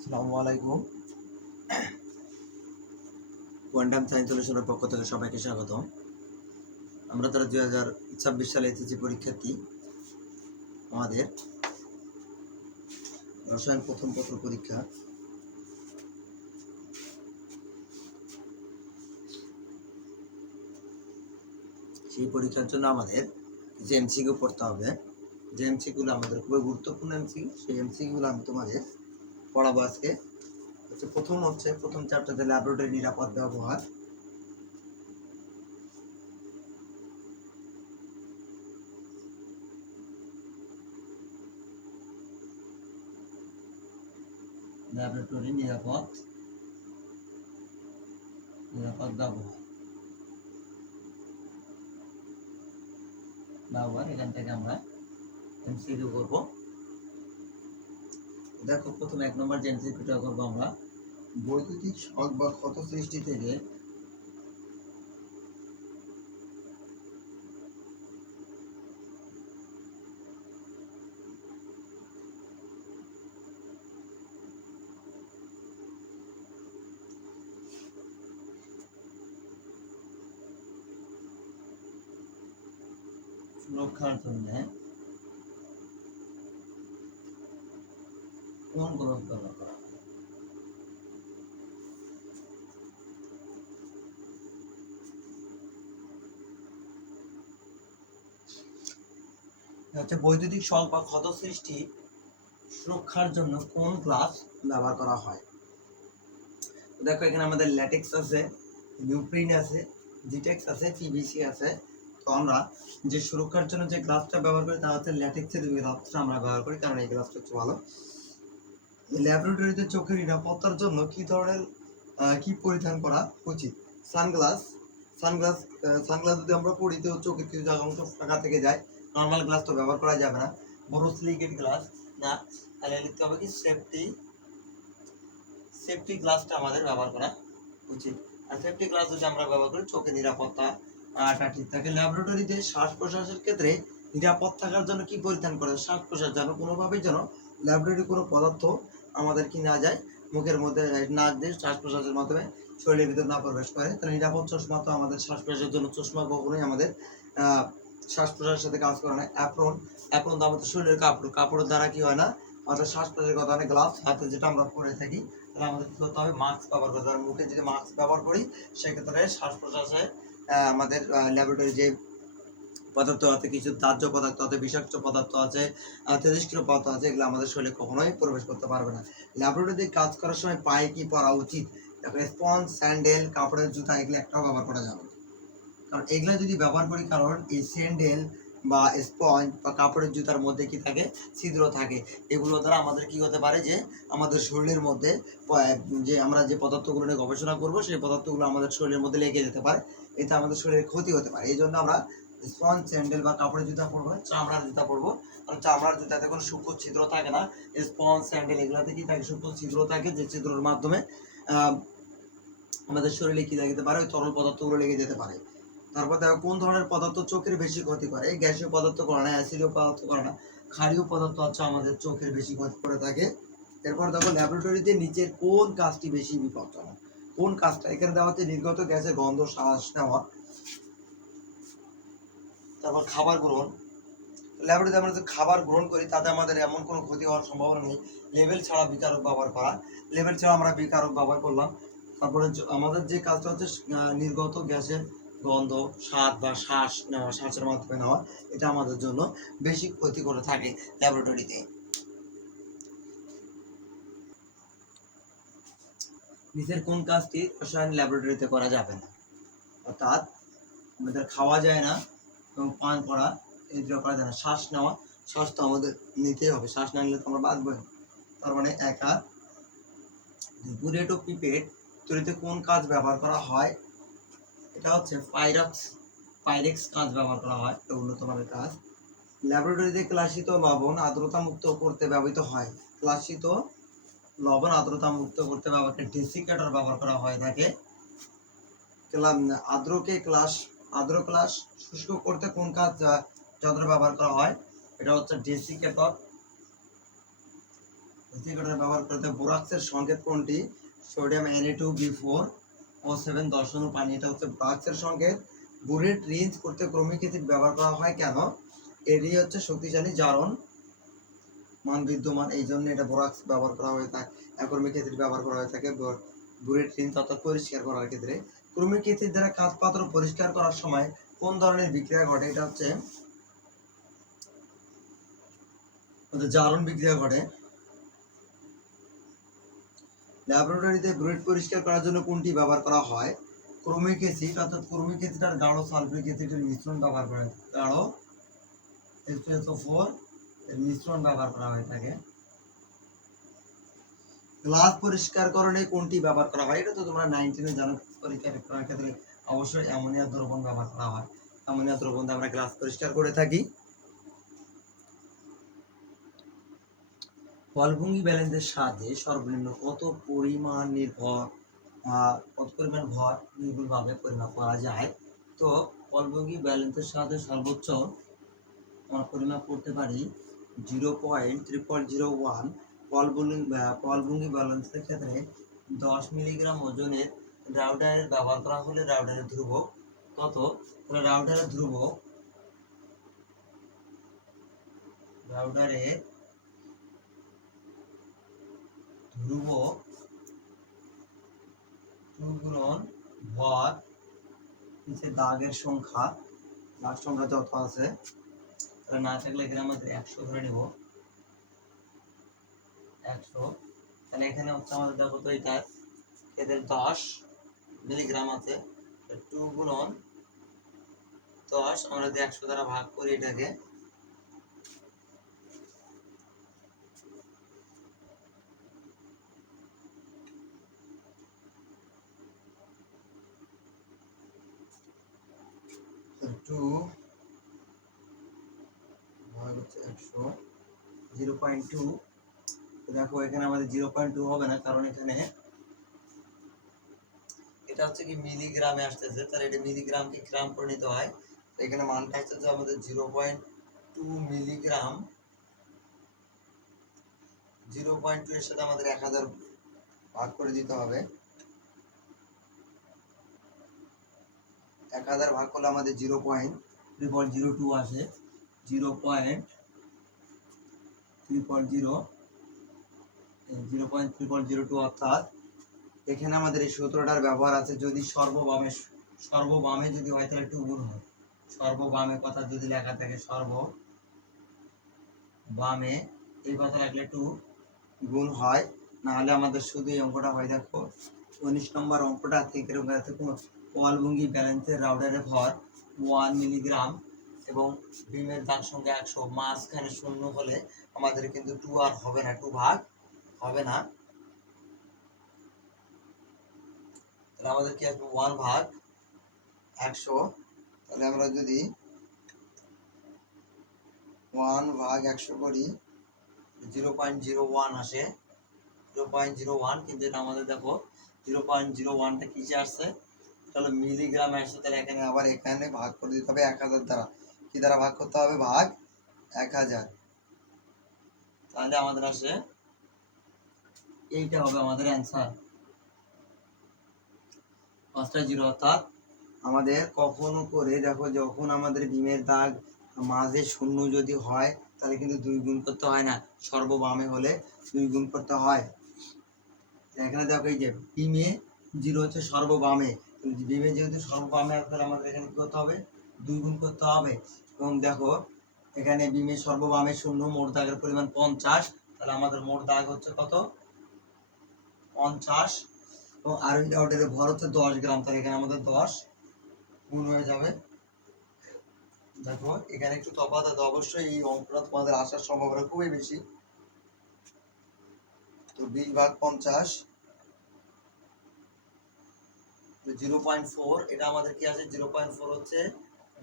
আসসালামু আলাইকুম। Quantum science সলিউশনের পক্ষ থেকে সবাইকে স্বাগতম। আমরা তারা 2026 সালে এসএসসি পরীক্ষার্থী। আমাদের রসায়ন প্রথম পত্র পরীক্ষা। সেই পরীক্ষার জন্য আমাদের যে এমসিকিউ পড়তে হবে, যে এমসিকিউগুলো আমাদের খুবই গুরুত্বপূর্ণ এমসিকিউ, সেই এমসিকিউগুলো আমি তোমাদের পড়াবো আজকে। প্রথম চ্যাপ্টারে ল্যাবরেটরি নিরাপদ ব্যবহার। ল্যাবরেটরি নিরাপদ ব্যবহার এখান থেকে আমরা এমসিকিউ করব। দেখো, প্রথম 1 নম্বর যে এমসিকিউটা করবো আমরা, বৈদ্যুতিক শক বা ক্ষত সৃষ্টি থেকে সুরক্ষার জন্য কোন গ্রহ ব্যবহার করা হয়? বৈদ্যুতিক শক বা ক্ষত সৃষ্টি সুরক্ষার জন্য কোন গ্লাস ব্যবহার করা হয়? দেখো, এখানে আমাদের ল্যাটেক্স আছে, নিউপ্রিন আছে, জিটেক্স আছে, পিভিসি আছে। তো আমরা যে সুরক্ষার জন্য যে গ্লাসটা ব্যবহার করি তা হচ্ছে ল্যাটেক্সের গ্লাসটা আমরা ব্যবহার করি, কারণ এই গ্লাসটা হচ্ছে ভালো। ল্যাবরেটরিতে চোখের নিরাপত্তার জন্য কি ধরনের কি পরিধান করা উচিত? সানগ্লাস। সানগ্লাস সানগ্লাস যদি আমরা পরি তো চোখের কিছু জায়গা অংশ ফাঁকা থেকে যায়। নর্মাল গ্লাস তো ব্যবহার করা যাবে না। বোরোসিলিকেট গ্লাস না, তাহলে লিখতে হবে কি সেফটি গ্লাসটা আমাদের ব্যবহার করা উচিত। আর সেফটি গ্লাস যদি আমরা ব্যবহার করি চোখের নিরাপত্তা ঠিক থাকে। ল্যাবরেটরিতে শ্বাস প্রশ্বাসের ক্ষেত্রে নিরাপদ থাকার জন্য কি পরিধান করে? শ্বাস প্রশ্বাস যেন কোনোভাবেই যেন ল্যাবরেটরি কোনো পদার্থ আমাদের কি না যায়, মুখের মধ্যে নাক দিয়ে শ্বাস প্রশ্বাসের মাধ্যমে শরীরের ভিতর না প্রবেশ করে। তাহলে নিরাপদ চশমা তো আমাদের শ্বাস প্রশ্বাসের জন্য চশমা কখনোই আমাদের শ্বাস প্রশ্বাসের সাথে কাজ করে না। অ্যাপ্রন তো আমাদের শরীরের কাপড়ের দ্বারা কি হয় না, আমাদের শ্বাস প্রশ্বাসের কথা অনেক গ্লাভস হাতে যেটা আমরা পরে থাকি, তাহলে আমাদের কি করতে হবে? মাস্ক ব্যবহার করতে হবে। মুখে যদি মাস্ক ব্যবহার করি সেক্ষেত্রে শ্বাস প্রশ্বাসে আমাদের ল্যাবরেটরি যে পদার্থ আছে, কিছু দাহ্য পদার্থ আছে, বিষাক্ত পদার্থ আছে, তেজস্ক্রিয় পদার্থ আছে, এগুলো আমাদের শরীরে কখনোই প্রবেশ করতে পারবে না। ল্যাবরেটরিতে কাজ করার সময় পায়ে কি পরা উচিত? দেখো, স্পঞ্জ, স্যান্ডেল, কাপড়ের জুতা এগুলো একটাও ব্যবহার করা যাবে না। কারণ এগুলো যদি ব্যবহার করি, কারণ এই স্যান্ডেল বা স্পঞ্জ বা কাপড়ের জুতার মধ্যে কি থাকে? ছিদ্র থাকে। এগুলো দ্বারা আমাদের কি হতে পারে যে আমাদের শরীরের মধ্যে যে আমরা যে পদার্থগুলো নিয়ে গবেষণা করব সেই পদার্থগুলো আমাদের শরীরের মধ্যে লেগে যেতে পারে। এতে আমাদের শরীরের ক্ষতি হতে পারে। এই জন্য আমরা স্পঞ্জ, স্যান্ডেল বা কাপড়ের জুতা পরবো না, চামড়ার জুতা পরবো। কারণ চামড়ার জুতাতে কোনো সূক্ষ্ম ছিদ্র থাকে না। স্পঞ্জ, স্যান্ডেল এগুলোতে কি থাকে? সূক্ষ্ম ছিদ্র থাকে, যে ছিদ্রের মাধ্যমে আমাদের শরীরে কি যেতে পারে? ওই তরল পদার্থগুলো লেগে যেতে পারে। তারপর দেখো, কোন ধরনের পদার্থ চোখের বেশি ক্ষতি করে? গ্যাসীয় পদার্থ করে না, অ্যাসিডীয় পদার্থ করে না, ক্ষারীয় পদার্থ হচ্ছে আমাদের চোখের বেশি ক্ষতি করে থাকে। এরপর দেখো, ল্যাবরেটরিতে নিচের কোন কাজটি বেশি বিপজ্জনক? কোন কাজটা? এখানে দেওয়া হচ্ছে নির্গত গ্যাসের গন্ধ, শ্বাস নেওয়া, তারপর খাবার গ্রহণ। ল্যাবরেটরিতে আমরা যে খাবার গ্রহণ করি তাতে আমাদের এমন কোনো ক্ষতি হওয়ার সম্ভাবনা নেই। লেবেল ছাড়া বিকারক ব্যবহার করা, লেবেল ছাড়া আমরা বিকারক ব্যবহার করলাম। তারপরে আমাদের যে কাজটা হচ্ছে নির্গত গ্যাসের গন্ধ, স্বাদ বা শ্বাস নেওয়া, শ্বাসের মাধ্যমে নেওয়া, এটা আমাদের জন্য বেশি ক্ষতি করে থাকে ল্যাবরেটরিতে। নিচের কোন কাজটি রসায়ন ল্যাবরেটরিতে করা যাবে না? অর্থাৎ আমাদের খাওয়া যায় না এবং পান করা এগুলো করা যায় না। শ্বাস নেওয়া, শ্বাস তো আমাদের নিতেই হবে, শ্বাস না নিলে তো আমরা বাঁচবই না। তার মানে একা। বুলেট ও পিপেট তৈরিতে কোন কাজ ব্যবহার করা হয়? এটা হচ্ছে পাইরেক্স কাজ ব্যবহার করা হয়, এটা উন্নত মানের কাজ। ল্যাবরেটরিতে ক্লাসিত লবণ আর্দ্রতা মুক্ত করতে ব্যবহৃত হয়। ক্লাসিত লবণ আর্দ্রতা মুক্ত করতে ব্যবহার ডেসিকেটর ব্যবহার করা হয় থাকে। আর্দ্র ক্লাস শুষ্ক করতে কোন কাজ যন্ত্র ব্যবহার করা হয়? এটা হচ্ছে ডেসিকেটর। ব্যবহার করতে বোরাক্সের সংকেত কোনটি? সোডিয়াম Na2B4O7 10 অণু পানি, এটা হচ্ছে বোরাক্সের সংকেত। বুরেট রিঞ্জ করতে ক্রমিক অ্যাসিড ব্যবহার করা হয় কেন? এটি হচ্ছে শক্তিশালী জারণ মান বিদ্যমান, এই জন্য এটা বোরাক্স ব্যবহার করা হয়ে থাকে, ক্রমিক অ্যাসিড ব্যবহার করা হয়ে থাকে বুরেট রিঞ্জ অর্থাৎ পরিষ্কার করার ক্ষেত্রে। ক্রমিক অ্যাসিড দ্বারা কাঁচ পাত্র পরিষ্কার করার সময় কোন ধরনের বিক্রিয়া ঘটে? এটা হচ্ছে জারণ বিক্রিয়া ঘটে। ল্যাবরেটরিতে বুলেট পরিষ্কার করার জন্য কোনটি ব্যবহার করা হয়? ক্রোমিক অ্যাসিড অর্থাৎ ক্রোমিক অ্যাসিড আর গাঢ় সালফিউরিক অ্যাসিডের মিশ্রণ ব্যবহার করে, গাঢ় H2SO4 এর মিশ্রণ ব্যবহার করা হয়ে থাকে। গ্লাস পরিষ্কারকরণে কোনটি ব্যবহার করা হয়? এটা তো তোমরা 19 এ জানো, পরীক্ষা করার ক্ষেত্রে অবশ্যই অ্যামোনিয়া দ্রবণ ব্যবহার করা হয়। অ্যামোনিয়া দ্রবণ দিয়ে আমরা গ্লাস পরিষ্কার করে থাকি। বলভঙ্গি ব্যালেন্সের সাথে সর্বনিম্ন কত পরিমাণ ভর নির্ভুলভাবে পরিমাপ করা যায়? তো বলভঙ্গি ব্যালেন্সের সাথে সর্বোচ্চ আমরা পরিমাপ করতে পারি 0.0001। বলভঙ্গি ব্যালেন্সের ক্ষেত্রে 10 মিলিগ্রাম ওজনের রাউটারের ব্যবহার করা হলে রাউটারের ধ্রুবক কত? তাহলে রাউটারের ধ্রুবক 2 গুণন ভর নিচে দাগের সংখ্যা, দাগ সংখ্যা যত আছে, তাহলে না থাকলে এখানে আমাদের 100 ধরে নিব, 100। তাহলে এখানে হচ্ছে আমাদের দেখো তো এটা এদের 10 মিলিগ্রাম আছে, 2 গুণন 10 আমরা যদি 100 দ্বারা ভাগ করি এটাকে, টু ভাগ হচ্ছে 100, 0.2। দেখো এখানে আমাদের 0.2 হবে না, কারণ এখানে এটা হচ্ছে কি মিলিগ্রামে আসতেছে, তাহলে এটা মিলিগ্রামকে গ্রাম পরিণত হয়। তো এখানে মানটা আসতেছে আমাদের 0.2 মিলিগ্রাম। 0.2 এর সাথে আমাদের 1000 ভাগ করে দিতে হবে। 1000 ভাগ করলে আমাদের 0.302 আসে। 0.302 অর্থাৎ এখানে আমাদের এই সূত্রটার ব্যবহার আছে, যদি সর্ববামে যদি হয় তাহলে 2 গুণ হয়। সর্ববামে কথা যদি লেখা থাকে, সর্ববামে এই কথা লাগলে 2 গুণ হয়, না হলে আমাদের শুধু এই অঙ্কটা হয়। দেখো 19 নম্বর অঙ্কটা থেকে বলভঙ্গি ব্যালেন্সের রাউটারের ভর 1 মিলিগ্রাম এবং বিমের দাগ সংখ্যা 100, মাঝখানে শূন্য হলে আমাদের কিন্তু 2 আর হবে না, 2 ভাগ হবে না, তাহলে আমাদের কি আসবে 1 ভাগ 100। তাহলে আমরা যদি 1 ভাগ 100 করি 0.01 আসে, 0.01। কিন্তু এটা আমাদের দেখো 0.01টা কিসে আসছে? এটা হলো মিলিগ্রামে আসছে, তাহলে এখানে আবার এখানে ভাগ করে দিতে হবে 1000 দ্বারা। কি দ্বারা ভাগ করতে হবে? ভাগ 1000। তাহলে আমাদের আসে এইটা হবে আমাদের অ্যান্সার 5টা 0। অর্থাৎ আমাদের কখনো করে দেখো, যখন আমাদের ডিমের দাগ মাঝে শূন্য যদি হয় তাহলে কিন্তু 2 গুণ করতে হয় না, সর্ববামে হলে 2 গুণ করতে হয়। এখানে দেখো এই যে বিমে 0 হচ্ছে সর্ববামে, বিমে যেহেতু সর্ববামে তাহলে আমাদের এখানে কি করতে হবে? 2 গুণ করতে হবে। এবং দেখো এখানে বিমে সর্ববামে শূন্য, মোট দাগের পরিমাণ 50, তাহলে আমাদের মোট দাগ হচ্ছে কত? 50। এবং আর ওই রাউটারের ভর হচ্ছে 10 গ্রাম, তাহলে এখানে আমাদের 10 গুণ হয়ে যাবে। দেখো এখানে একটু তফাৎ আছে, অবশ্যই এই অঙ্কটা তোমাদের আসার সম্ভাবনা খুবই বেশি। তো 20 ভাগ 50 0.4, এটা আমাদের কি আছে? 0.4 হচ্ছে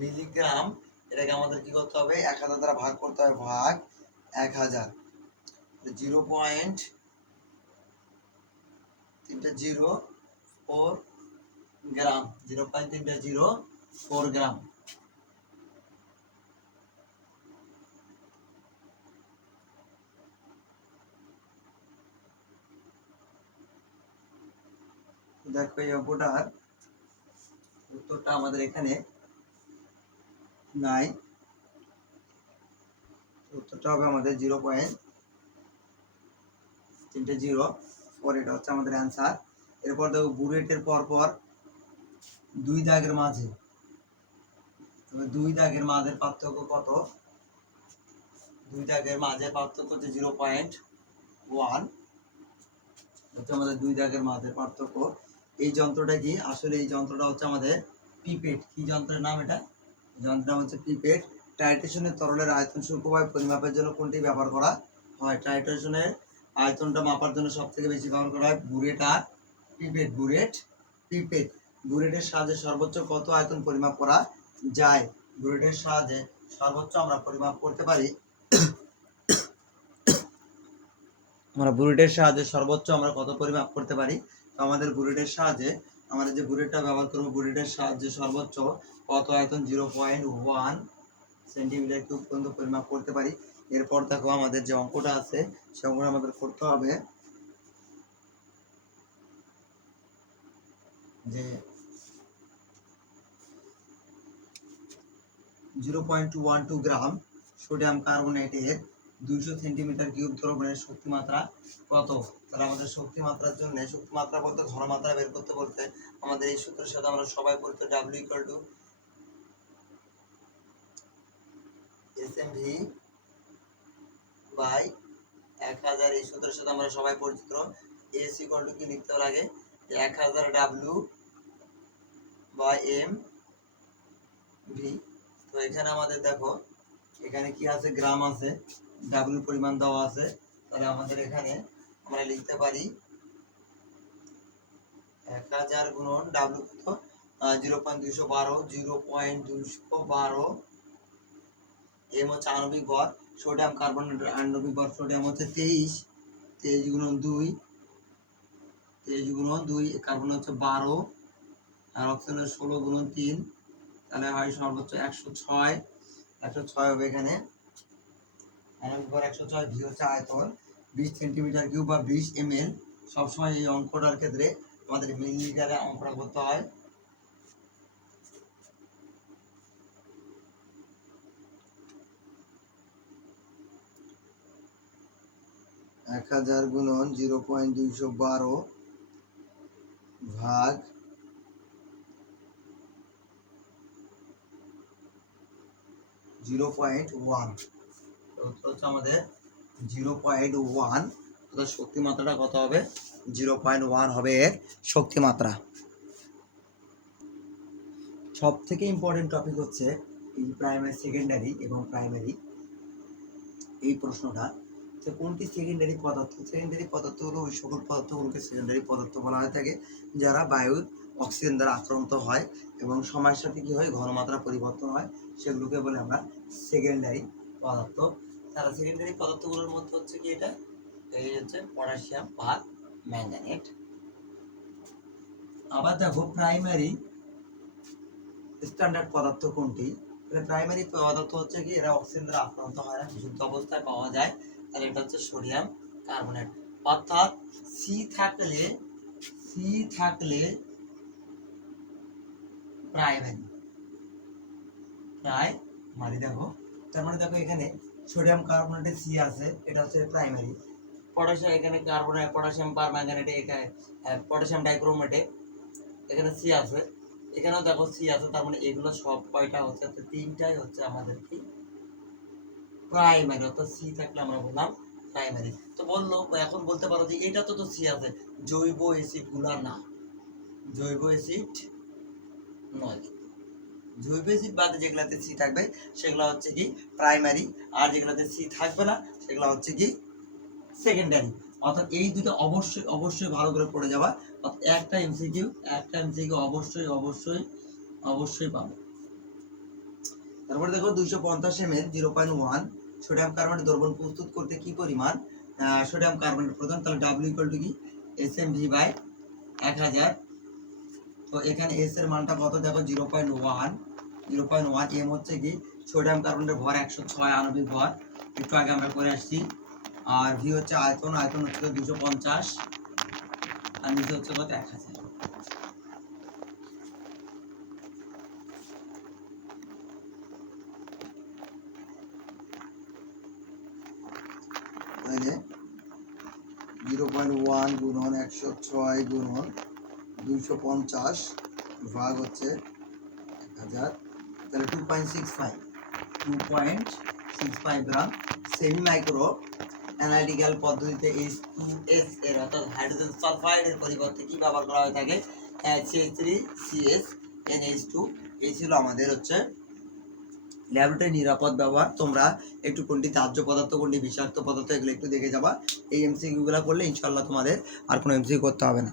মিলিগ্রাম। এটাকে আমাদের কি করতে হবে? 1000 দ্বারা ভাগ করতে হবে, ভাগ 1000। 0.304 গ্রাম, 0.304 গ্রাম। দেখো এই অঙ্কটার উত্তরটা আমাদের এখানে নাই, উত্তরটা হবে আমাদের 0.304, এটা হচ্ছে আমাদের অ্যান্সার। এরপর দেখো বুলেটের পর পর দুই দাগের মাঝে, দুই দাগের মাঝের পার্থক্য কত? দুই দাগের মাঝে পার্থক্য হচ্ছে 0.1, হচ্ছে আমাদের দুই দাগের মাঝে পার্থক্য। এই যন্ত্রটা কি? আসলে এই যন্ত্রটা হচ্ছে আমাদের পিপেট। কি যন্ত্রের নাম এটা? যন্ত্রের নাম হচ্ছে পিপেট। টাইট্রেশনের তরলের আয়তন সূক্ষ্মভাবে পরিমাপের জন্য কোনটি ব্যবহার করা হয়? টাইট্রেশনের আয়তনটা মাপার জন্য সব থেকে বেশি ব্যবহার করা হয় বুরেট আর পিপেট। পিপেট বুরেটের সাহায্যে সর্বোচ্চ কত আয়তন পরিমাপ করা যায়? বুরেটের সাহায্যে সর্বোচ্চ আমরা পরিমাপ করতে পারি, আমরা বুলেটের সাহায্যে সর্বোচ্চ আমরা কত পরিমাপ করতে পারি? তো আমাদের বুলেটের সাহায্যে, আমরা যে বুলেটটা ব্যবহার করবো, বুলেটের সাহায্যে সর্বোচ্চ কত আয়তন? 0.1 সেন্টিমিটার কিউব পর্যন্ত পরিমাপ করতে পারি। এরপর দেখো আমাদের যে অঙ্কটা আছে সে অঙ্কটা আমাদের করতে হবে যে 0.212 গ্রাম সোডিয়াম কার্বনেটের 200 সেন্টিমিটার কিউব দ্রবণের শক্তি মাত্রা কত? তাহলে আমাদের শক্তি মাত্রার জন্য, শক্তি মাত্রা বলতে ঘনমাত্রা বের করতে বলতে আমাদের এই সূত্রের সাথে আমরা সবাই পরিচিত, W = SMV বাই 1000। এই সূত্রের সাথে আমরা সবাই পরিচিত। S = কি লিখতে হবে আগে? 1000 W বাই MV। তো এখানে আমাদের দেখো এখানে কি আছে? গ্রাম আছে, W পরিমাণ দেওয়া আছে। তাহলে আমাদের এখানে আমরা লিখতে পারি 1000 গুণন W কত? 0.212 এম হচ্ছে আণবিক ভর, সোডিয়াম কার্বনেটের আণবিক ভর সোডিয়াম হচ্ছে 23 গুণন 2 কার্বন হচ্ছে 12 আর অক্সিজেন 16 গুণন 3, তাহলে হয় সর্বোচ্চ 106 হবে। এখানে আণবিক ভর 106, ভি হচ্ছে আয়তন 20 সেন্টিমিটার কিউব বা 20 ml। সবসময় এই অঙ্কটার ক্ষেত্রে আমাদের মিলিলিটারে অঙ্কটা করতে হয়। 1000 গুণন 0.212 ভাগ 0.1, হচ্ছে আমাদের 0.1। অর্থাৎ শক্তি মাত্রাটা কত হবে? 0.1 হবে এর শক্তি মাত্রা। সব থেকে ইম্পর্টেন্ট টপিক হচ্ছে এই প্রাইমারি, সেকেন্ডারি এবং প্রাইমারি এই প্রশ্নটা। তো কোনটি সেকেন্ডারি পদার্থ? সেকেন্ডারি পদার্থ হলো ওই সকল পদার্থগুলোকে সেকেন্ডারি পদার্থ বলা হয়ে থাকে যারা বায়ুর অক্সিজেন দ্বারা আক্রান্ত হয় এবং সময়ের সাথে কি হয়? ঘনমাত্রা পরিবর্তন হয়, সেগুলোকে বলে আমরা সেকেন্ডারি পদার্থ। তারা সেকেন্ডারি পদার্থগুলোর মধ্যে হচ্ছে কি? এটা এই হচ্ছে পটাশিয়াম আর ম্যাঙ্গানেট। আবার দেখো প্রাইমারি স্ট্যান্ডার্ড পদার্থ কোনটি? প্রাইমারি পদার্থ হচ্ছে কি? এরা অক্সিজেন দ্বারা আক্রান্ত হয় না, বিশুদ্ধ অবস্থায় পাওয়া যায়। তাহলে এটা হচ্ছে সোডিয়াম কার্বনেট। অর্থাৎ সি থাকলে প্রাইমারি দেখো, তার মানে দেখো এখানে সোডিয়াম কার্বনেটে সি আছে, এটা হচ্ছে প্রাইমারি। পটাশিয়াম, এখানে কার্বনেট পটাশিয়াম পার ম্যাঙ্গানেটে, এখানে পটাশিয়াম ডাইক্রোমেটে এখানে সি আছে, এখানেও দেখো সি আছে। তার মানে এগুলো সব কয়টা হচ্ছে? তিনটাই হচ্ছে আমাদের কি? প্রাইমারি। অর্থাৎ সি থাকলে আমরা বললাম প্রাইমারি। তো বললো, এখন বলতে পারো যে এটা তো সি আছে, জৈব অ্যাসিড গুলা না, জৈব অ্যাসিড নয়। জৈব অ্যাসিড বাদে যেগুলাতে সি থাকবে সেগুলো হচ্ছে কি? প্রাইমারি। আর যেগুলাতে সি থাকবে না সেগুলো হচ্ছে কি? সেকেন্ডারি। অর্থাৎ এই দুটো অবশ্যই ভালো করে পড়ে যাবা। একটা এমসিকিউ অবশ্যই পাবে। তারপরে দেখো 250 ml 0.1 সোডিয়াম কার্বনেট দ্রবণ প্রস্তুত করতে কি পরিমাণ সোডিয়াম কার্বনেট প্রয়োজন? তাহলে W = কি? SMV by 1000। তো এখানে S এর মানটা কত? দেখো 0.1, M হচ্ছে কি? সোডিয়াম কার্বনেটের ভর 106 আণবিক ভর, একটু আগে আমরা করে আসছি। আর V হচ্ছে আয়তন হচ্ছে 250 আর নিচে হচ্ছে কত? 1000। তাহলে 0.1 গুণন 106 গুণন 250 ভাগ হচ্ছে 1000, তাহলে 2.65 গ্রাম সেমি মাইক্রো অ্যানালিটিক্যাল পদ্ধতিতে H2S এর অর্থাৎ হাইড্রোজেন সালফাইডের পরিবর্তে কি ব্যবহার করা হয়ে থাকে CH3CSNH2। এই ছিল আমাদের হচ্ছে ল্যাবরেটরি নিরাপদ ব্যবহার। তোমরা একটু কোনটি দাহ্য পদার্থ কোনটি বিষাক্ত পদার্থ এগুলো একটু দেখে যাবা। এই এমসিকিউ গুলো করলে ইনশাআল্লাহ তোমাদের আর কোনো এমসিকিউ করতে হবে না।